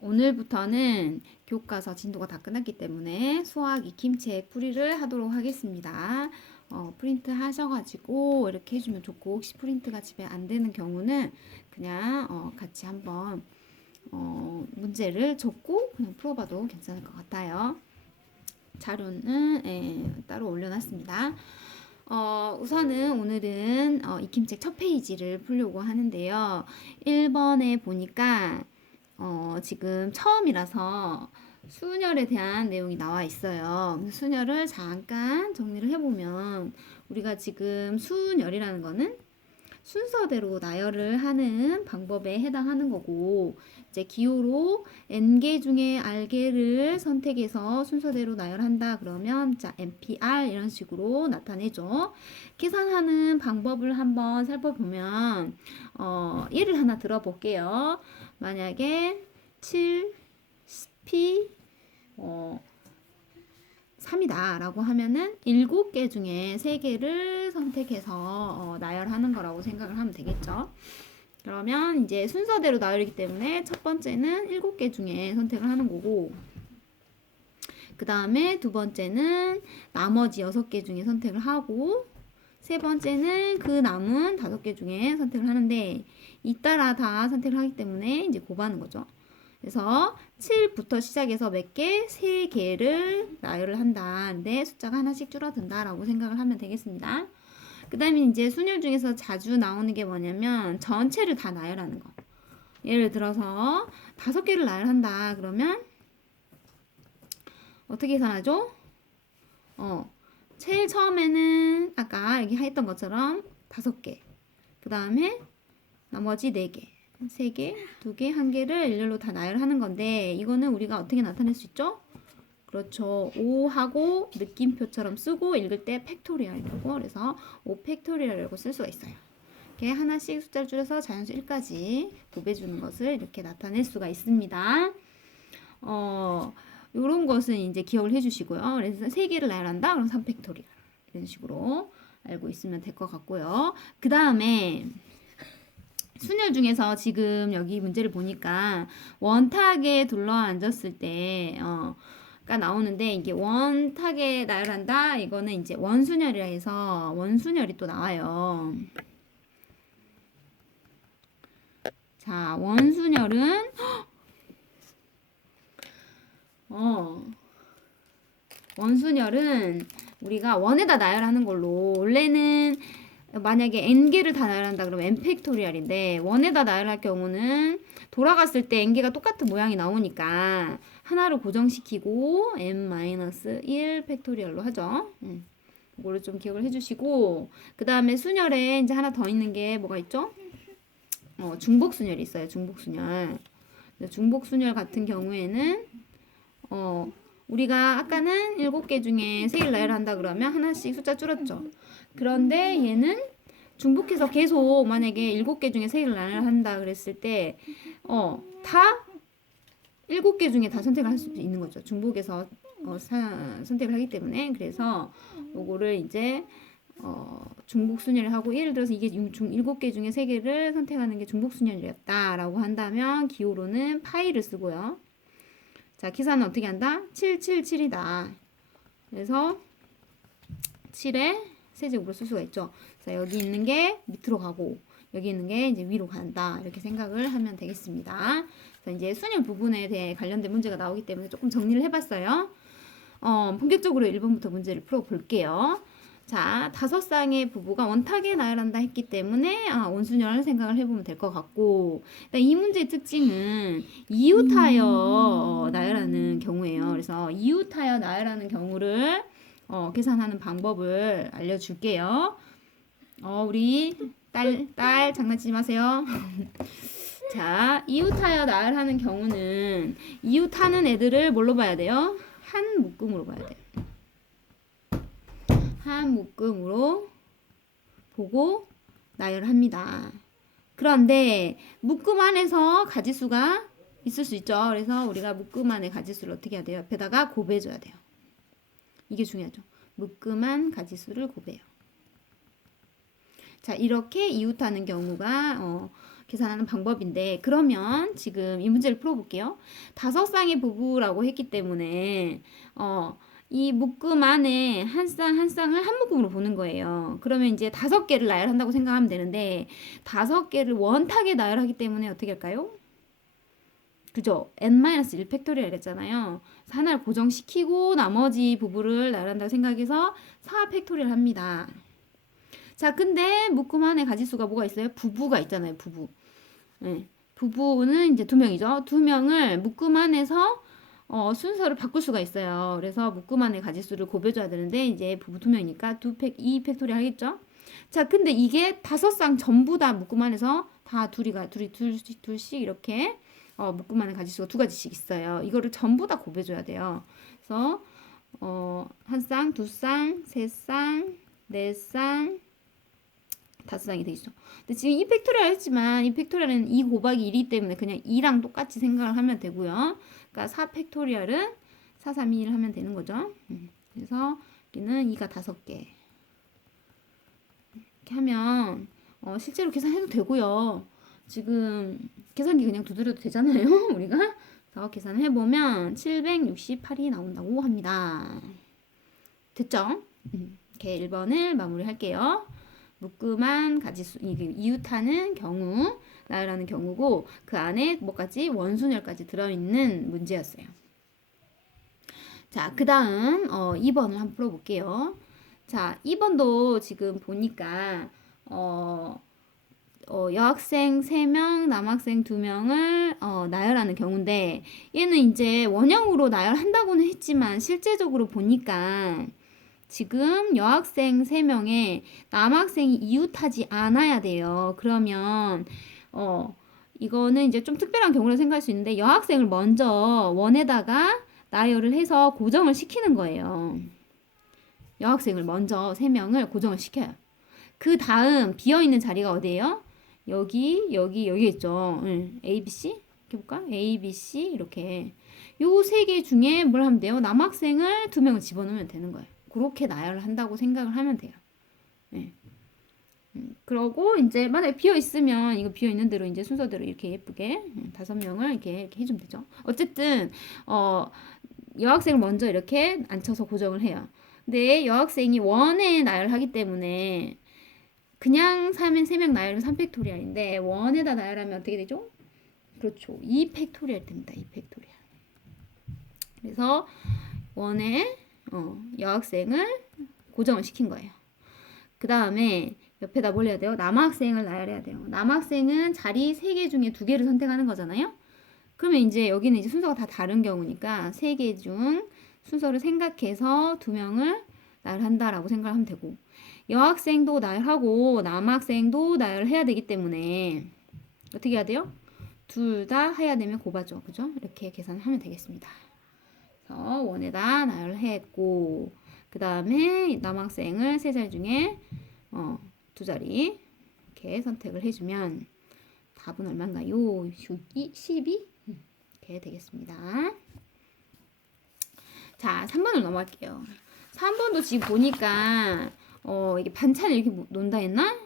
오늘부터는 교과서 진도가 다 끝났기 때문에 수학 익힘책 풀이를 하도록 하겠습니다. 프린트 하셔가지고 이렇게 해주면 좋고, 혹시 프린트가 집에 안 되는 경우는 그냥 같이 한번 문제를 적고 그냥 풀어봐도 괜찮을 것 같아요. 자료는 따로 올려놨습니다. 우선은 오늘은 익힘책 첫 페이지를 풀려고 하는데요. 1번에 보니까 지금 처음이라서 순열에 대한 내용이 나와 있어요. 순열을 잠깐 정리를 해보면, 우리가 지금 순열이라는 거는 순서대로 나열을 하는 방법에 해당하는 거고, 이제 기호로 n개 중에 r개를 선택해서 순서대로 나열한다 그러면 자 NPR 이런 식으로 나타내죠. 계산하는 방법을 한번 살펴보면 예를 하나 들어볼게요. 만약에 7p 3이다 라고 하면은 7개 중에 3개를 선택해서 나열하는 거라고 생각을 하면 되겠죠. 그러면 이제 순서대로 나열이기 때문에 첫 번째는 7개 중에 선택을 하는 거고, 그 다음에 두 번째는 나머지 6개 중에 선택을 하고, 세 번째는 그 남은 5개 중에 선택을 하는데, 잇따라 다 선택을 하기 때문에 이제 곱하는 거죠. 그래서 7부터 시작해서 몇 개? 3개를 나열을 한다. 근데 숫자가 하나씩 줄어든다 라고 생각을 하면 되겠습니다. 그 다음에 이제 순열 중에서 자주 나오는 게 뭐냐면 전체를 다 나열하는 거. 예를 들어서 5개를 나열한다 그러면 어떻게 계산하죠? 제일 처음에는 아까 여기 했던 것처럼 5개, 그 다음에 나머지 4개, 3개, 2개, 1개를 일렬로 다 나열하는 건데, 이거는 우리가 어떻게 나타낼 수 있죠? 그렇죠. 5하고 느낌표처럼 쓰고 읽을 때 팩토리얼이라고, 그래서 5 팩토리얼이라고 쓸 수가 있어요. 이렇게 하나씩 숫자를 줄여서 자연수 1까지 곱해주는 것을 이렇게 나타낼 수가 있습니다. 요런 것은 이제 기억을 해주시고요. 그래서 3개를 나열한다? 그럼 3 팩토리얼. 이런 식으로 알고 있으면 될 것 같고요. 그 다음에 순열 중에서 지금 여기 문제를 보니까 원탁에 둘러앉았을 때 가 나오는데, 이게 원탁에 나열한다 이거는 이제 원순열이라 해서 원순열이 또 나와요. 자, 원순열은 원순열은 우리가 원에다 나열하는 걸로, 원래는 만약에 n개를 다 나열한다 그러면 n 팩토리얼인데, 원에다 나열할 경우는 돌아갔을 때 n개가 똑같은 모양이 나오니까 하나로 고정시키고 n-1 팩토리얼로 하죠. 그거를 좀 기억을 해주시고, 그 다음에 순열에 이제 하나 더 있는 게 뭐가 있죠? 중복순열이 있어요. 중복순열. 중복순열 같은 경우에는 우리가 아까는 7개 중에 3개를 나열한다 그러면 하나씩 숫자 줄었죠. 그런데 얘는 중복해서 계속 만약에 7개 중에 3개를 나열한다 그랬을 때 다 7개 중에 다 선택을 할 수 있는 거죠. 중복해서 선택을 하기 때문에. 그래서 요거를 이제 중복순열을 하고, 예를 들어서 이게 7개 중에 3개를 선택하는 게 중복순열이었다라고 한다면 기호로는 파이를 쓰고요. 자, 계산은 어떻게 한다? 7, 7, 7이다. 그래서 7에 세제곱으로 쓸 수가 있죠. 자, 여기 있는 게 밑으로 가고 여기 있는 게 이제 위로 간다. 이렇게 생각을 하면 되겠습니다. 자, 이제 순열 부분에 대해 관련된 문제가 나오기 때문에 조금 정리를 해봤어요. 본격적으로 1번부터 문제를 풀어볼게요. 자, 5쌍의 부부가 원탁에 나열한다 했기 때문에 원순열 생각을 해보면 될 것 같고, 이 문제의 특징은 이웃하여 나열하는 경우예요. 그래서 이웃하여 나열하는 경우를 계산하는 방법을 알려줄게요. 우리 딸 장난치지 마세요. 자, 이웃하여 나열하는 경우는 이웃하는 애들을 뭘로 봐야 돼요? 한 묶음으로 봐야 돼요. 한 묶음으로 보고 나열합니다. 그런데 묶음 안에서 가지수가 있을 수 있죠. 그래서 우리가 묶음 안에 가지수를 어떻게 해야 돼요? 옆에다가 곱해줘야 돼요. 이게 중요하죠. 묶음 안 가지수를 곱해요. 자, 이렇게 이웃하는 경우가 계산하는 방법인데, 그러면 지금 이 문제를 풀어볼게요. 5쌍의 부부라고 했기 때문에 이 묶음 안에 한 쌍 한 쌍을 한 묶음으로 보는 거예요. 그러면 이제 5개를 나열한다고 생각하면 되는데 5개를 원탁에 나열하기 때문에 어떻게 할까요? 그죠? n-1 팩토리얼 했잖아요. 그래서 하나를 고정시키고 나머지 부부를 나열한다고 생각해서 4 팩토리얼 합니다. 자, 근데 묶음 안에 가지수가 뭐가 있어요? 부부가 있잖아요. 부부. 네. 부부는 이제 2명이죠. 2명을 묶음 안에서 순서를 바꿀 수가 있어요. 그래서 묶음 안에 가지수를 곱해줘야 되는데 이제 부부 2명이니까 2 팩토리얼 하겠죠. 자, 근데 이게 5쌍 전부 다 묶음 안에서 다 둘씩 이렇게 묶음 안에 가지수가 2가지씩 있어요. 이거를 전부 다 곱해줘야 돼요. 그래서 한 쌍, 2쌍, 3쌍, 4쌍, 5쌍이 되죠. 근데 지금 이 팩토리얼 했지만 이 팩토리얼은 2 곱하기 1이기 때문에 그냥 2랑 똑같이 생각을 하면 되고요. 그러니까 4 팩토리얼은 4, 3, 2, 1 하면 되는 거죠. 그래서 여기는 2가 5개. 이렇게 하면 실제로 계산해도 되고요. 지금 계산기 그냥 두드려도 되잖아요. 우리가. 그래서 계산을 해보면 768이 나온다고 합니다. 됐죠? 이렇게 1번을 마무리할게요. 묶음한 가지수, 이웃하는 경우, 나열하는 경우고 그 안에 뭐까지? 원순열까지 들어있는 문제였어요. 자, 그 다음 2번을 한번 풀어볼게요. 자, 2번도 지금 보니까 여학생 3명, 남학생 2명을 나열하는 경우인데 얘는 이제 원형으로 나열한다고는 했지만 실제적으로 보니까 지금 여학생 3명에 남학생이 이웃하지 않아야 돼요. 그러면 이거는 이제 좀 특별한 경우로 생각할 수 있는데 여학생을 먼저 원에다가 나열을 해서 고정을 시키는 거예요. 여학생을 먼저 3명을 고정을 시켜요. 그 다음 비어있는 자리가 어디예요? 여기 있죠. A, B, C 이렇게 볼까? A, B, C 이렇게 요 3개 중에 뭘 하면 돼요? 남학생을 2명을 집어넣으면 되는 거예요. 그렇게 나열을 한다고 생각을 하면 돼요. 네. 그러고 이제 만약에 비어 있으면 이거 비어 있는 대로 이제 순서대로 이렇게 예쁘게 5명을 이렇게 해주면 되죠. 어쨌든 여학생을 먼저 이렇게 앉혀서 고정을 해요. 근데 여학생이 원에 나열하기 때문에 그냥 3명 나열은 3팩토리얼인데 원에다 나열하면 어떻게 되죠? 그렇죠. 2팩토리얼 됩니다. 2팩토리얼. 그래서 원에 여학생을 고정을 시킨 거예요. 그 다음에 옆에다 뭘 해야 돼요? 남학생을 나열해야 돼요. 남학생은 자리 3개 중에 2개를 선택하는 거잖아요. 그러면 이제 여기는 이제 순서가 다 다른 경우니까 3개 중 순서를 생각해서 2명을 나열한다라고 생각하면 되고 여학생도 나열하고 남학생도 나열해야 되기 때문에 어떻게 해야 돼요? 둘 다 해야 되면 곱하죠. 그죠? 이렇게 계산하면 되겠습니다. 그래서 원에다 나열했고 그 다음에 남학생을 3자리 중에 2자리 이렇게 선택을 해주면 답은 얼마인가요? 12? 이렇게 되겠습니다. 자, 3번을 넘어갈게요. 3번도 지금 보니까 이게 반찬을 이렇게 논다 했나?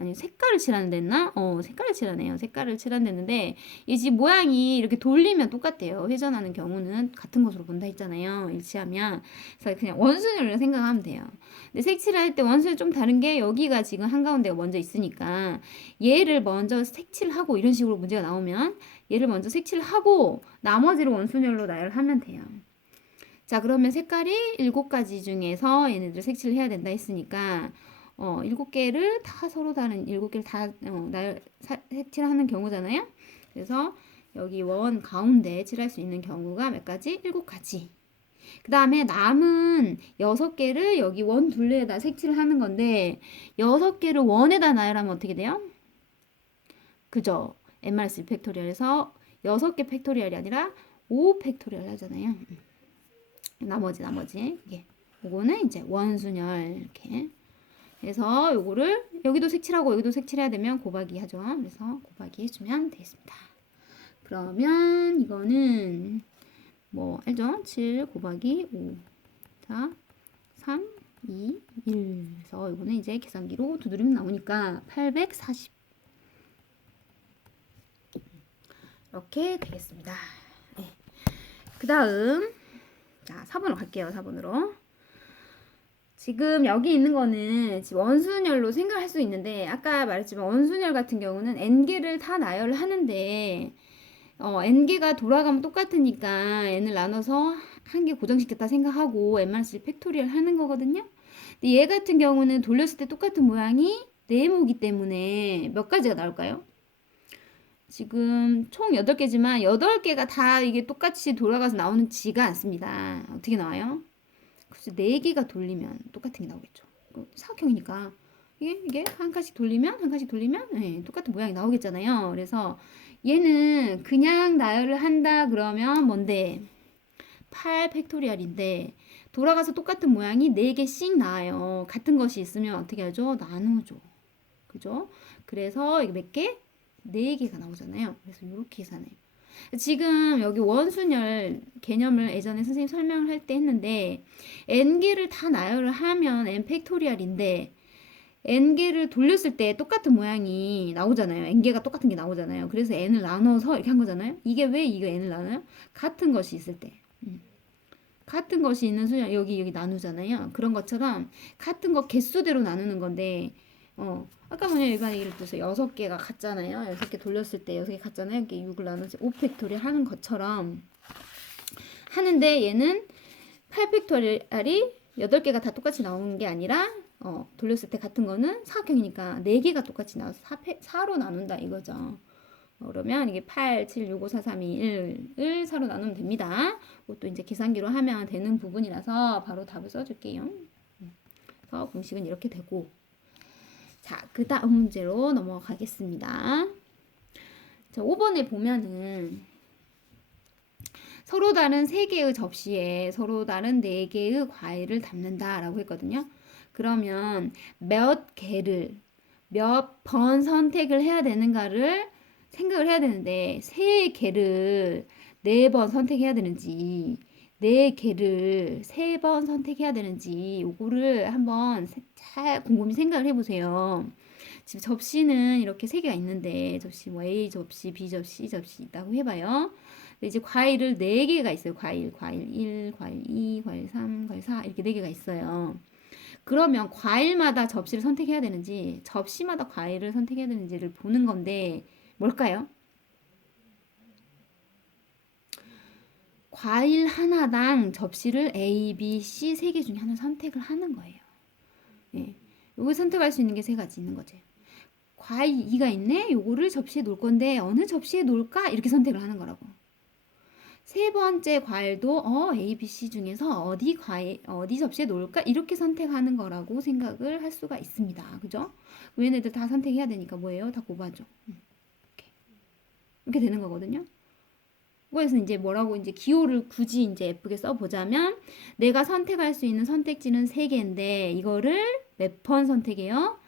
아니 색깔을 칠하는 데였나? 색깔을 칠하네요. 색깔을 칠하는 데였는데 이 집 모양이 이렇게 돌리면 똑같대요. 회전하는 경우는 같은 것으로 본다 했잖아요. 일치하면. 그래서 그냥 원순으로 생각하면 돼요. 근데 색칠을 할 때 원순이 좀 다른 게 여기가 지금 한가운데가 먼저 있으니까 얘를 먼저 색칠하고 이런 식으로 문제가 나오면 얘를 먼저 색칠하고 나머지를 원순열로 나열하면 돼요. 자, 그러면 색깔이 7가지 중에서 얘네들 색칠을 해야 된다 했으니까 7개를 다 서로 다른 7개를 다 색칠하는 경우잖아요. 그래서 여기 원 가운데 칠할 수 있는 경우가 몇 가지? 7가지. 그 다음에 남은 6개를 여기 원 둘레에다 색칠을 하는 건데 6개를 원에다 나열하면 어떻게 돼요? 그죠? n-1 팩토리얼에서 6개 팩토리얼이 아니라 5 팩토리얼 하잖아요. 나머지 이게 요거는 이제 원순열 이렇게 그래서 요거를 여기도 색칠하고 여기도 색칠해야 되면 곱하기 하죠. 그래서 곱하기 해주면 되겠습니다. 그러면 이거는 뭐 알죠? 7 곱하기 5 자 3, 2, 1 그래서 이거는 이제 계산기로 두드리면 나오니까 840 이렇게 되겠습니다. 네. 그 다음 자 4번으로 갈게요. 4번으로 지금 여기 있는 거는 지금 원순열로 생각할 수 있는데 아까 말했지만 원순열 같은 경우는 n개를 다 나열을 하는데 n개가 돌아가면 똑같으니까 n을 나눠서 한 개 고정시켰다 생각하고 n-1 팩토리얼 하는 거거든요. 근데 얘 같은 경우는 돌렸을 때 똑같은 모양이 네모이기 때문에 몇 가지가 나올까요? 지금 총 8개지만 8개가 다 이게 똑같이 돌아가서 나오지가 않습니다. 어떻게 나와요? 글쎄 4개가 돌리면 똑같은 게 나오겠죠. 사각형이니까 이게 한 칸씩 돌리면 네, 똑같은 모양이 나오겠잖아요. 그래서 얘는 그냥 나열을 한다 그러면 뭔데? 8 팩토리얼인데 돌아가서 똑같은 모양이 4개씩 나와요. 같은 것이 있으면 어떻게 하죠? 나누죠. 그죠? 그래서 이게 몇 개? 4개가 나오잖아요. 그래서 이렇게 계산해요. 지금 여기 원순열 개념을 예전에 선생님 설명을 할 때 했는데 n개를 다 나열을 하면 n 팩토리얼인데 n개를 돌렸을 때 똑같은 모양이 나오잖아요. n개가 똑같은 게 나오잖아요. 그래서 n을 나눠서 이렇게 한 거잖아요. 이게 왜 이거 n을 나눠요? 같은 것이 있을 때. 같은 것이 있는 수냐 여기 나누잖아요. 그런 것처럼 같은 거 개수대로 나누는 건데 아까 뭐냐 일반 예를 들어서 6개가 같잖아요. 6개 돌렸을 때 6개 같잖아요. 이렇게 6을 나눠서 5팩토리얼 하는 것처럼 하는데 얘는 8팩토리얼이 8개가 다 똑같이 나오는 게 아니라 돌렸을 때 같은 거는 사각형이니까 4개가 똑같이 나와서 4로 나눈다 이거죠. 그러면 이게 8, 7, 6, 5, 4, 3, 2, 1을 4로 나누면 됩니다. 이것도 이제 계산기로 하면 되는 부분이라서 바로 답을 써줄게요. 그래서 공식은 이렇게 되고 자, 그 다음 문제로 넘어가겠습니다. 자, 5번에 보면은 서로 다른 3개의 접시에 서로 다른 4개의 과일을 담는다 라고 했거든요. 그러면 몇 개를 몇 번 선택을 해야 되는가를 생각을 해야 되는데 3개를 4번 선택해야 되는지 4개를 3번 선택해야 되는지 요거를 한번 잘 곰곰이 생각을 해보세요. 지금 접시는 이렇게 3개가 있는데 접시 뭐 A 접시, B 접시, C 접시 있다고 해봐요. 이제 과일을 4개가 있어요. 과일 1, 과일 2, 과일 3, 과일 4 이렇게 4개가 있어요. 그러면 과일마다 접시를 선택해야 되는지 접시마다 과일을 선택해야 되는지를 보는 건데 뭘까요? 과일 하나당 접시를 A, B, C 3개 중에 하나 선택을 하는 거예요. 예. 요거 선택할 수 있는 게 3가지 있는 거죠. 과일 2가 있네? 요거를 접시에 놓을 건데 어느 접시에 놓을까? 이렇게 선택을 하는 거라고. 세 번째 과일도 A, B, C 중에서 어디 접시에 놓을까? 이렇게 선택하는 거라고 생각을 할 수가 있습니다. 그죠? 얘네들 다 선택해야 되니까 뭐예요? 다 곱하죠. 이렇게 되는 거거든요. 그래서 이제 뭐라고 이제 기호를 굳이 이제 예쁘게 써보자면 내가 선택할 수 있는 선택지는 3개인데 이거를 몇 번 선택해요?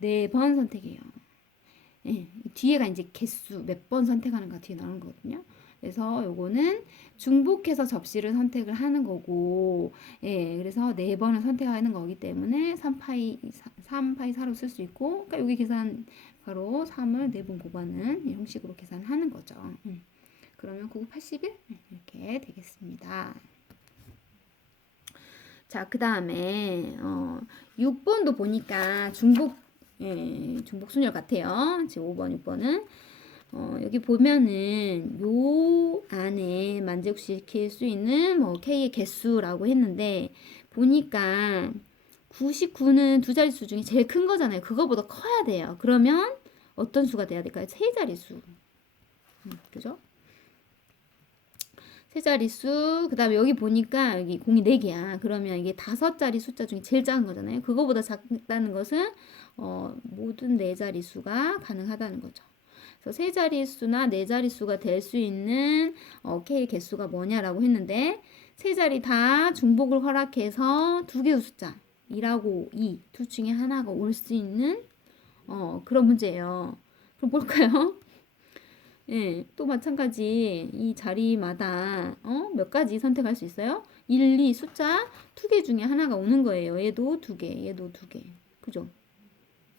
4번 선택해요. 예, 뒤에가 이제 개수 몇 번 선택하는가 뒤에 나오는 거거든요. 그래서 요거는 중복해서 접시를 선택을 하는 거고, 예, 그래서 4번을 선택하는 거기 때문에 3파이 4로 쓸 수 있고, 그러니까 여기 계산 바로 3을 4번 곱하는 형식으로 계산하는 거죠. 그러면 9, 81 이렇게 되겠습니다. 자, 그 다음에 6번도 보니까 중복 순열 같아요. 지금 5번, 6번은 여기 보면은 요 안에 만족시킬 수 있는 뭐 K의 개수라고 했는데 보니까 99는 두 자릿수 중에 제일 큰 거잖아요. 그거보다 커야 돼요. 그러면 어떤 수가 돼야 될까요? 세 자릿수. 그죠? 세 자릿수, 그 다음에 여기 보니까 여기 공이 4개야. 그러면 이게 5자리 숫자 중에 제일 작은 거잖아요. 그거보다 작다는 것은 모든 4자릿수가 가능하다는 거죠. 그래서 3자릿수나 4자릿수가 될 수 있는 K 개수가 뭐냐라고 했는데 세 자리 다 중복을 허락해서 2개의 숫자 1하고 2, 둘 중에 하나가 올 수 있는 그런 문제예요. 그럼 뭘까요? 예, 또 마찬가지 이 자리마다 몇 가지 선택할 수 있어요? 1, 2 숫자 2개 중에 하나가 오는 거예요. 얘도 2개, 얘도 2개. 그죠?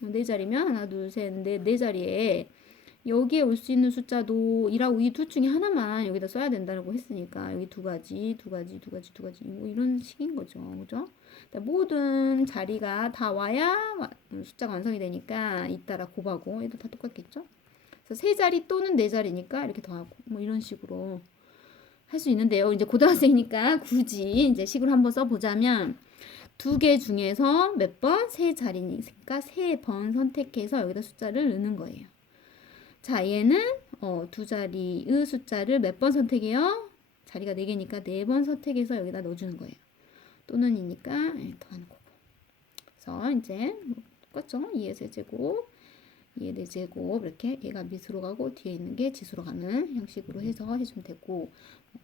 4자리면 하나, 둘, 셋, 넷, 4자리에 여기에 올 수 있는 숫자도 2하고 2 둘 중에 하나만 여기다 써야 된다고 했으니까 여기 두 가지 뭐 이런 식인 거죠. 그죠? 모든 자리가 다 와야 숫자가 완성이 되니까 잇따라 곱하고 얘도 다 똑같겠죠? 그래서 세 자리 또는 네 자리니까 이렇게 더하고 뭐 이런 식으로 할 수 있는데요. 이제 고등학생이니까 굳이 이제 식으로 한번 써보자면 두 개 중에서 몇 번? 세 자리니까 세 번 선택해서 여기다 숫자를 넣는 거예요. 자, 얘는 두 자리의 숫자를 몇 번 선택해요? 자리가 4개니까 4번 선택해서 여기다 넣어주는 거예요. 또는이니까 더하는 거고. 그래서 이제 똑같죠? 2의 세제곱, 2의 4제곱 이렇게 얘가 밑으로 가고 뒤에 있는 게 지수로 가는 형식으로 해서 해주면 되고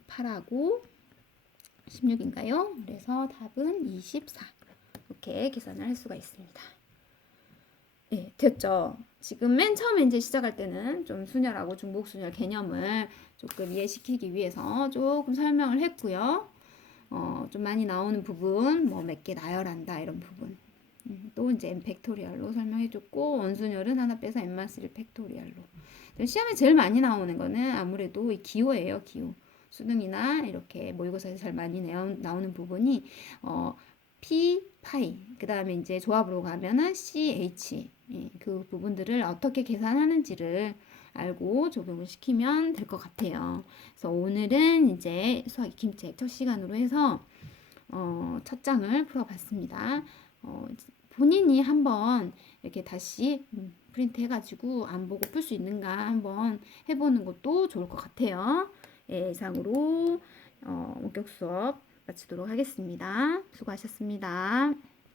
8하고 16인가요? 그래서 답은 24 이렇게 계산을 할 수가 있습니다. 네, 됐죠? 지금 맨 처음에 이제 시작할 때는 좀 순열하고 중복순열 개념을 조금 이해시키기 위해서 조금 설명을 했고요. 좀 많이 나오는 부분, 뭐 몇 개 나열한다 이런 부분. 또 이제 n 팩토리얼로 설명해줬고 원순열은 하나 빼서 n-1 팩토리얼로. 시험에 제일 많이 나오는 거는 아무래도 이 기호예요, 기호. 수능이나 이렇게 모의고사에서 제일 많이 나오는 부분이 P, 파이, 그 다음에 이제 조합으로 가면은 CH, 그 부분들을 어떻게 계산하는지를 알고 적용을 시키면 될 것 같아요. 그래서 오늘은 이제 수학 익힘책 첫 시간으로 해서 첫 장을 풀어봤습니다. 본인이 한번 이렇게 다시 프린트 해가지고 안 보고 풀 수 있는가 한번 해보는 것도 좋을 것 같아요. 예, 이상으로 원격 수업 마치도록 하겠습니다. 수고하셨습니다.